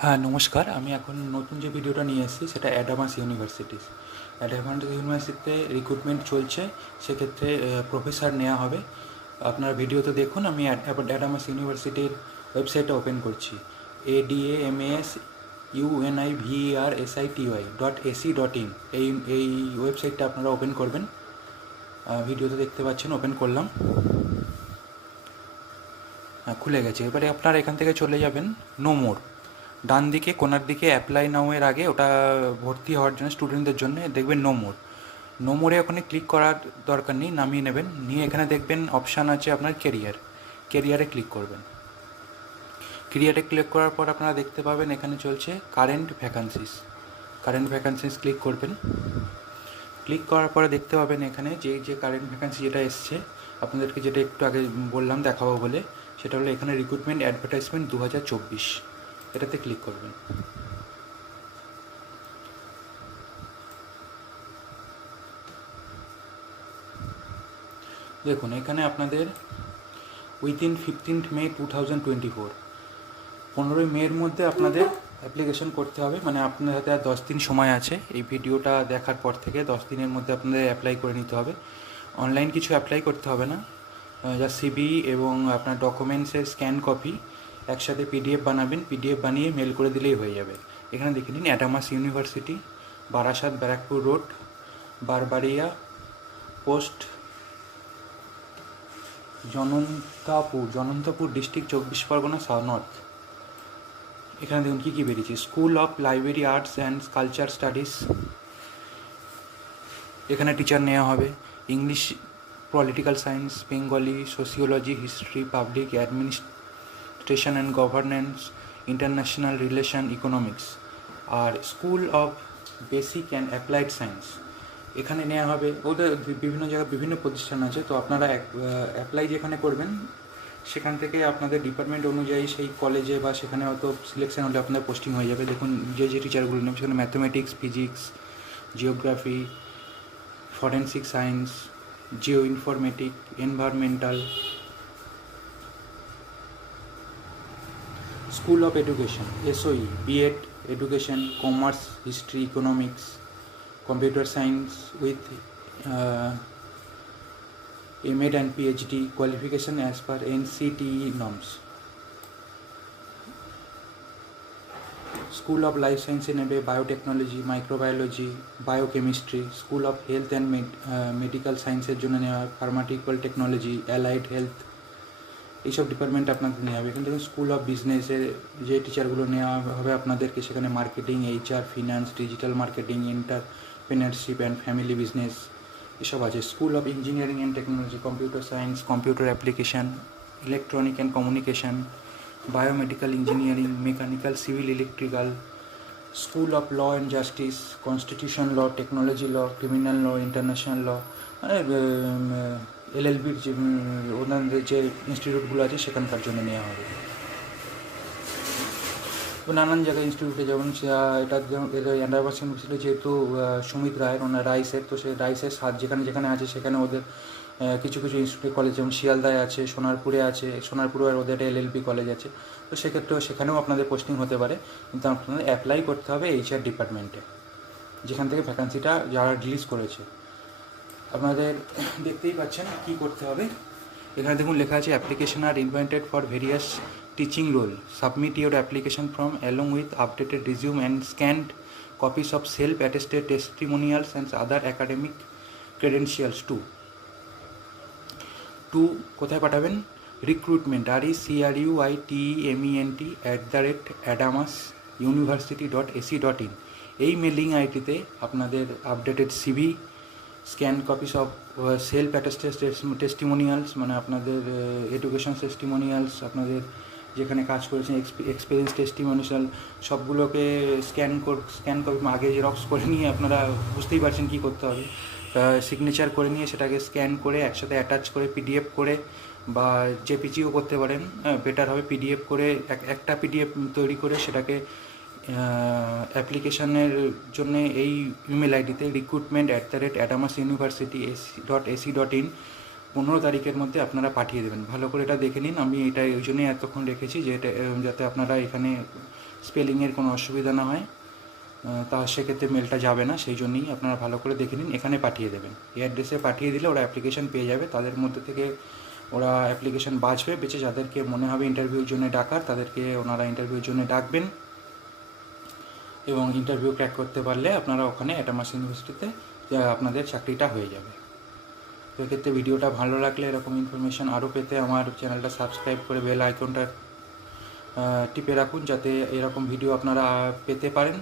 হ্যাঁ, নমস্কার। আমি এখন নতুন যে ভিডিওটা নিয়ে এসেছি সেটা অ্যাডামাস ইউনিভার্সিটিস। অ্যাডামাস ইউনিভার্সিটিতে রিক্রুটমেন্ট চলছে, সেক্ষেত্রে প্রফেসর নেওয়া হবে। আপনারা ভিডিওতে দেখুন, আমি অ্যাডামাস ইউনিভার্সিটির ওয়েবসাইটটা ওপেন করছি। ADAMASUNIVERSITY.AC.in এই ওয়েবসাইটটা আপনারা ওপেন করবেন। ভিডিওতে দেখতে পাচ্ছেন, ওপেন করলাম। খুলে গেছে। এবারে আপনারা এখান থেকে চলে যাবেন নো মোর। ডান দিকে কোনার দিকে অ্যাপ্লাই নাও এর আগে, ওটা ভর্তি হওয়ার জন্য স্টুডেন্টদের জন্য দেখবেন নো মোর। নো মোরে ওখানে ক্লিক করার দরকার নেই, নামিয়ে নেবেন। নিয়ে এখানে দেখবেন অপশান আছে আপনার কেরিয়ারে ক্লিক করবেন। কেরিয়ারে ক্লিক করার পর আপনারা দেখতে পাবেন এখানে চলছে কারেন্ট ভ্যাকান্সিস ক্লিক করবেন। ক্লিক করার পরে দেখতে পাবেন এখানে যে কারেন্ট ভ্যাকান্সি যেটা এসছে, আপনাদেরকে যেটা একটু আগে বললাম দেখাবো বলে, সেটা হলো এখানে রিক্রুটমেন্ট অ্যাডভার্টাইজমেন্ট 2024, এটাতে ক্লিক করবেন। দেখুন এখানে আপনাদের উইদিন 15th May 2024, 15ই মের মধ্যে আপনাদের অ্যাপ্লিকেশন করতে হবে। মানে আপনার হাতে আর 10 দিন সময় আছে। এই ভিডিওটা দেখার পর থেকে 10 দিনের মধ্যে আপনাদের অ্যাপ্লাই করে নিতে হবে। অনলাইন কিছু অ্যাপ্লাই করতে হবে না, যা সিভি এবং আপনার ডকুমেন্টসের স্ক্যান কপি একসাথে পিডিএফ বানাবেন, পিডিএফ বানিয়ে মেল করে দিলেই হয়ে যাবে। এখানে দেখে নিন, Adamas university, Barasat, Barrackpore road, Barbaria post, Janantapur district, 24 Parganas, north. এখানে দেখুন কী কী বেরিয়েছে। School of library arts and culture studies, এখানে টিচার নেওয়া হবে। English, political science, Bengali, sociology, history, public administration and governance, international relation, economics. আর school of basic and applied science, এখানে নেওয়া হবে। ওদের বিভিন্ন জায়গায় বিভিন্ন প্রতিষ্ঠান আছে, তো আপনারা অ্যাপ্লাই যেখানে করবেন সেখান থেকে আপনাদের ডিপার্টমেন্ট অনুযায়ী সেই কলেজে বা সেখানে হয়তো সিলেকশন হলে আপনাদের পোস্টিং হয়ে যাবে। দেখুন যে টিচারগুলো নেবে সেখানে mathematics, physics, geography, forensic science, geo informatic, environmental. School of education, SOE, B Ed education, commerce, history, economics, computer science with MAd and PhD, qualification as per NCTE norms. School of Life Science নেবে biotechnology, microbiology, biochemistry. School of health and medical সায়েন্সের জন্য নেওয়া ফার্মাটিক্যাল technology, allied health, এইসব department আপনাদের নেওয়া হবে। এখান থেকে স্কুল অফ বিজনেসের যে টিচারগুলো নেওয়া হবে আপনাদেরকে, সেখানে marketing, HR, finance, digital marketing, entrepreneurship and family business, এসব আছে। School of engineering and technology, computer science, computer application, electronic and communication, biomedical engineering, mechanical, civil, electrical. School of law and justice, constitution law, technology law, criminal law, international law, মানে LLBর যে ওনাদের যে ইনস্টিটিউটগুলো আছে সেখানকার জন্য নেওয়া হবে। নানান জায়গায় ইনস্টিটিউটে, যেমন এটা যেমন অ্যান্ডারবাস ইউনিভার্সিটি যেহেতু সুমিত রায়ের, ওনার রাইসের, তো সেই রাইসের যেখানে যেখানে আছে সেখানে ওদের কিছু কিছু ইনস্টিটিউট কলেজ, যেমন শিয়ালদায় আছে, সোনারপুরে আছে, সোনারপুরে ওদের LLB কলেজ আছে। তো সেক্ষেত্রেও সেখানেও আপনাদের পোস্টিং হতে পারে, কিন্তু আপনাদের অ্যাপ্লাই করতে হবে HR ডিপার্টমেন্টে, যেখান থেকে ভ্যাকান্সিটা যারা রিলিজ করেছে। আপনাদের দেখতেই পাচ্ছেন কী করতে হবে। এখানে দেখুন লেখা আছে অ্যাপ্লিকেশন আর invited for various teaching role, submit your application form along with updated resume and scanned copies of self attested testimonials and other academic credentials to কোথায় পাঠাবেন? রিক্রুটমেন্ট, RECRUITMENT@adamasuniversity.ac.in, এই মেলিং আইডিতে আপনাদের updated CV, scan copies of self attested testimonials, মানে আপনাদের education testimonials, আপনাদের যেখানে কাজ করেছেন এক্সপিরিয়েন্স টেস্টিমোনিয়াল, সবগুলোকে স্ক্যান কপি আগে জেরক্স করে নিয়ে, আপনারা বুঝতেই পারছেন কী করতে হবে। সিগনেচার করে নিয়ে সেটাকে স্ক্যান করে একসাথে অ্যাটাচ করে PDF করে, বা JPGও করতে পারেন, বেটার হবে। PDF করে একটা PDF তৈরি করে সেটাকে অ্যাপ্লিকেশনের জন্য এই ইমেল আইডিতে recruitment@adamasuniversity.ac.in 15 তারিখের মধ্যে আপনারা পাঠিয়ে দেবেন। ভালো করে এটা দেখে নিন। আমি এটা ওই জন্যই এতক্ষণ রেখেছি যে এটা যাতে আপনারা এখানে স্পেলিংয়ের কোনো অসুবিধা না হয়, তা সেক্ষেত্রে মেলটা যাবে না। সেই জন্যই আপনারা ভালো করে দেখে নিন, এখানে পাঠিয়ে দেবেন। এই অ্যাড্রেসে পাঠিয়ে দিলে ওরা অ্যাপ্লিকেশন পেয়ে যাবে। তাদের মধ্যে থেকে ওরা অ্যাপ্লিকেশন বাছবে, বেছে যাদেরকে মনে হবে ইন্টারভিউর জন্য ডাকার তাদেরকে ওনারা ইন্টারভিউর জন্য ডাকবেন, এবং ইন্টারভিউ ক্র্যাক করতে পারলে আপনারা ওখানে অ্যাটামাস ইউনিভার্সিটিতে আপনাদের চাকরিটা হয়ে যাবে। তো এক্ষেত্রে ভিডিওটা ভালো লাগলে এরকম ইনফরমেশান আরও পেতে আমার চ্যানেলটা সাবস্ক্রাইব করে বেল আইকনটা টিপে রাখুন, যাতে এরকম ভিডিও আপনারা পেতে পারেন।